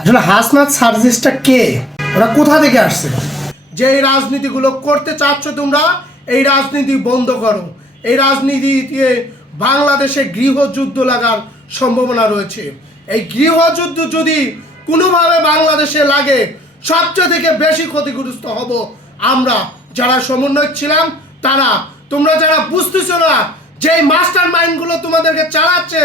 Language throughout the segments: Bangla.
আসলে হাসনাত সার্জিসটা কে? ওরা কোথা থেকে আসছে? যে এই রাজনীতিগুলো করতে চাচ্ছ তোমরা, এই রাজনীতি বন্ধ করো। এই রাজনীতি দিয়ে বাংলাদেশে গৃহযুদ্ধ লাগার সম্ভাবনা রয়েছে। এই গৃহযুদ্ধ যদি কোনোভাবে বাংলাদেশে লাগে, সবচেয়ে থেকে বেশি ক্ষতিগ্রস্ত হব আমরা। যারা সমন্বয় ছিলাম, তারা। তোমরা যারা বুঝতেছো না যে মাস্টার মাইন্ডগুলো তোমাদেরকে চালাচ্ছে,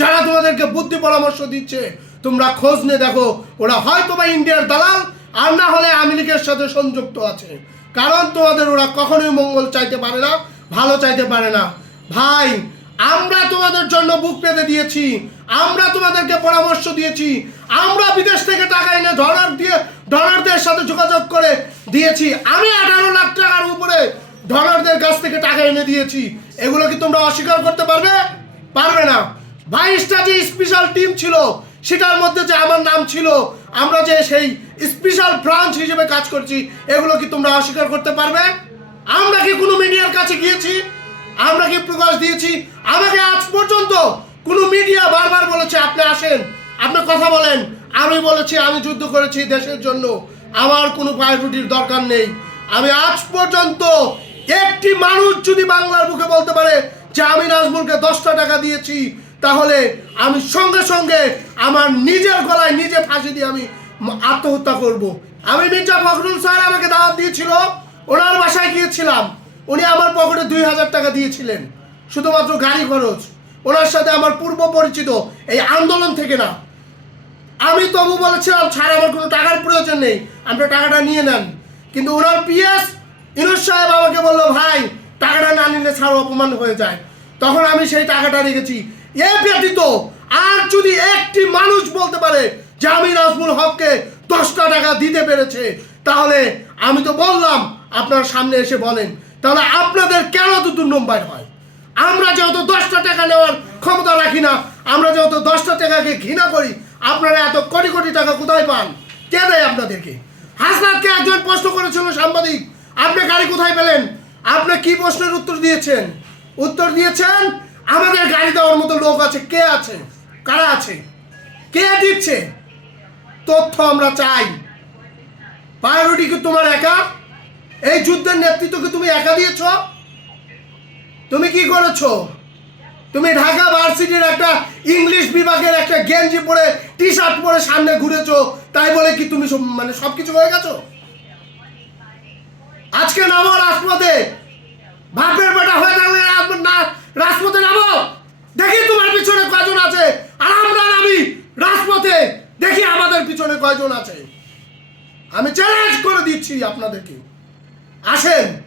যারা তোমাদেরকে বুদ্ধি পরামর্শ দিচ্ছে তোমরা খোঁজ নিয়ে দেখো, ওরা হয়তো বা ইন্ডিয়ার দালাল, আর না হলে আমেরিকার সাথে সংযুক্ত আছে। কারণ তোমাদের ওরা কখনোই মঙ্গল চাইতে পারে না, ভালো চাইতে পারে না। ভাই, আমরা তোমাদের জন্য বুক পেতে দিয়েছি, আমরা তোমাদেরকে পরামর্শ দিয়েছি, আমরা বিদেশ থেকে টাকা এনে ডলার দিয়ে ডলারদের সাথে যোগাযোগ করে দিয়েছি। আমি আঠারো লাখ টাকার উপরে ডলারদের কাছ থেকে টাকা এনে দিয়েছি। এগুলো কি তোমরা অস্বীকার করতে পারবে? পারবে না। বাইশটা যে স্পেশাল টিম ছিল সেটার মধ্যে যে আমার নাম ছিল, আমরা যে সেই স্পেশাল ব্রাঞ্চ হিসেবে কাজ করছি, এগুলো কি তোমরা অস্বীকার করতে পারবে? আমরা কি কোনো মিডিয়ার কাছে গিয়েছি? আমরা কি প্রকাশ দিয়েছি? আমাকে আজ পর্যন্ত কোনো মিডিয়া বারবার বলেছে, আপনি আসেন, আপনি কথা বলেন। আমি বলেছি, আমি যুদ্ধ করেছি দেশের জন্য। আমার কোনো পায়রুটির দরকার নেই। আমি আজ পর্যন্ত একটি মানুষ যদি বাংলার বুকে বলতে পারে যে আমি নাজমুলকে দশটা টাকা দিয়েছি তাহলে আমি সঙ্গে সঙ্গে আমার নিজের গলায় নিজে ফাঁসি দিয়ে আমি আত্মহত্যা করব। আমি মির্জা ফখরুল স্যার আমাকে দাওয়াত দিয়েছিল, ওনার বাসায় গিয়েছিলাম। উনি আমার পকেটে দুই হাজার টাকা দিয়েছিলেন, শুধুমাত্র গাড়ি খরচ। ওনার সাথে আমার পূর্ব পরিচিত, এই আন্দোলন থেকে না। আমি তবু বলেছিলাম ছাড় আমার কোনো টাকার প্রয়োজন নেই আপনার টাকাটা নিয়ে নেন। কিন্তু ওনার পিএস ইনুস সাহেব আমাকে বলল, ভাই, টাকাটা না নিলে ছাড় অপমান হয়ে যায়। তখন আমি সেই টাকাটা রেখেছি। এ ব্যতীত আর যদি একটি মানুষ বলতে পারে যে আমি নাজমুল হককে দশটা টাকা দিতে পেরেছে, তাহলে আমি তো বললাম, আপনার সামনে এসে বলেন, তাহলে আপনাদের কেন তো দু নম্বর হয়? আমরা যেহেতু দশটা টাকা নেওয়ার ক্ষমতা রাখি না, আমরা যেহেতু দশটা টাকাকে ঘৃণা করি, আপনারা এত কোটি কোটি টাকা কোথায় পান? কে দেয় আপনাদেরকে? হাসনাতকে একজন প্রশ্ন করেছিল সাংবাদিক, আপনি গাড়ি কোথায় পেলেন? আপনি কি প্রশ্নের উত্তর দিয়েছেন? উত্তর দিয়েছেন, আমাদের গাড়ি দেওয়ার মতো লোক আছে, কে আছে? কারা আছে? কে দিচ্ছে? তথ্য আমরা চাই। প্রায়োরিটি কি তোমার একা? এই যুদ্ধের নেতৃত্ব কি তুমি একা দিয়েছ? তুমি কি করেছ? তুমি ঢাকা ভার্সিটির একটা ইংলিশ বিভাগের একটা গেঞ্জি পরে টি শার্ট পরে সামনে ঘুরেছো, তাই বলে কি তুমি মানে সব কিছু হয়ে গেছো? আজকে নামো রাজপথে বাপের বেটা হয়ে থাকলে রাজ- না- রাজপথে নামো দেখি তোমার পিছনে কয়জন আছে আর আমরা নামি রাজপথে দেখি আমাদের পিছনে কয়জন আছে। আমি চ্যালেঞ্জ করে দিচ্ছি আপনাদেরকে। আসেন।